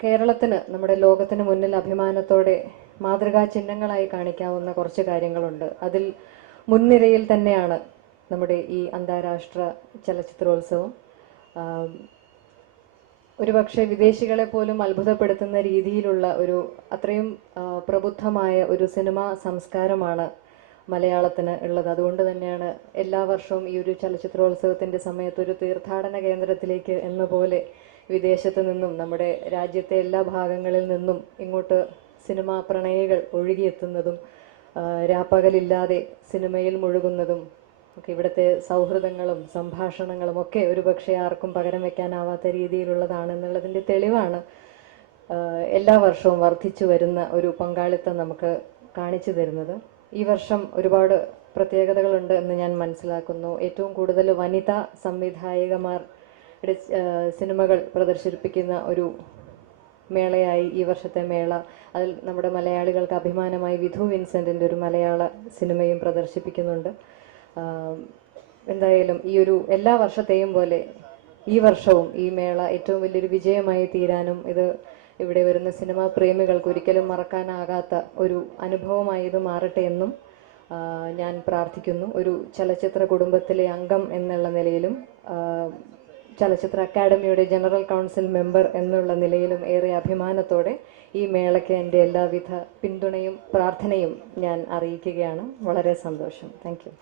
കേരളത്തിന്, നമ്മുടെ ലോകത്തിന് മുന്നിൽ അഭിമാനത്തോടെ മാതൃകാ ചിഹ്നങ്ങളായി കാണിക്കാവുന്ന കുറച്ച് കാര്യങ്ങളുണ്ട്. അതിൽ മുൻനിരയിൽ തന്നെയാണ് നമ്മുടെ ഈ അന്താരാഷ്ട്ര ചലച്ചിത്രോത്സവം. ഒരുപക്ഷെ വിദേശികളെ പോലും അത്ഭുതപ്പെടുത്തുന്ന രീതിയിലുള്ള ഒരു അത്രയും പ്രബുദ്ധമായ ഒരു സിനിമാ സംസ്കാരമാണ് മലയാളത്തിന് ഉള്ളത്. അതുകൊണ്ട് തന്നെയാണ് എല്ലാ വർഷവും ഈ ഒരു ചലച്ചിത്രോത്സവത്തിൻ്റെ സമയത്ത് ഒരു തീർത്ഥാടന കേന്ദ്രത്തിലേക്ക് എന്ന പോലെ വിദേശത്ത് നിന്നും നമ്മുടെ രാജ്യത്തെ എല്ലാ ഭാഗങ്ങളിൽ നിന്നും ഇങ്ങോട്ട് സിനിമാ പ്രണയികൾ ഒഴുകിയെത്തുന്നതും രാപ്പകലില്ലാതെ സിനിമയിൽ മുഴുകുന്നതും ഒക്കെ ഇവിടുത്തെ സൗഹൃദങ്ങളും സംഭാഷണങ്ങളും ഒക്കെ ഒരുപക്ഷെ ആർക്കും പകരം വെക്കാനാവാത്ത രീതിയിലുള്ളതാണെന്നുള്ളതിൻ്റെ തെളിവാണ് എല്ലാ വർഷവും വർദ്ധിച്ചു വരുന്ന ഒരു പങ്കാളിത്തം നമുക്ക് കാണിച്ചു തരുന്നത്. ഈ വർഷം ഒരുപാട് പ്രത്യേകതകളുണ്ട് എന്ന് ഞാൻ മനസ്സിലാക്കുന്നു. ഏറ്റവും കൂടുതൽ വനിതാ സംവിധായകമാരുടെ സിനിമകൾ പ്രദർശിപ്പിക്കുന്ന ഒരു മേളയായി ഈ വർഷത്തെ മേള. അതിൽ നമ്മുടെ മലയാളികൾക്ക് അഭിമാനമായി വിധു വിൻസെൻറ്റിൻ്റെ ഒരു മലയാള സിനിമയും പ്രദർശിപ്പിക്കുന്നുണ്ട്. എന്തായാലും ഈ ഒരു എല്ലാ വർഷത്തെയും പോലെ ഈ വർഷവും ഈ മേള ഏറ്റവും വലിയൊരു വിജയമായി തീരാനും ഇവിടെ വരുന്ന സിനിമാ പ്രേമികൾക്ക് ഒരിക്കലും മറക്കാനാകാത്ത ഒരു അനുഭവമായി ഇത് മാറട്ടെ എന്നും ഞാൻ പ്രാർത്ഥിക്കുന്നു. ഒരു ചലച്ചിത്ര കുടുംബത്തിലെ അംഗം എന്നുള്ള നിലയിലും ചലച്ചിത്ര അക്കാദമിയുടെ ജനറൽ കൗൺസിൽ മെമ്പർ എന്നുള്ള നിലയിലും ഏറെ അഭിമാനത്തോടെ ഈ മേളയ്ക്ക് എൻ്റെ എല്ലാവിധ പിന്തുണയും പ്രാർത്ഥനയും ഞാൻ അറിയിക്കുകയാണ്. വളരെ സന്തോഷം. Thank you.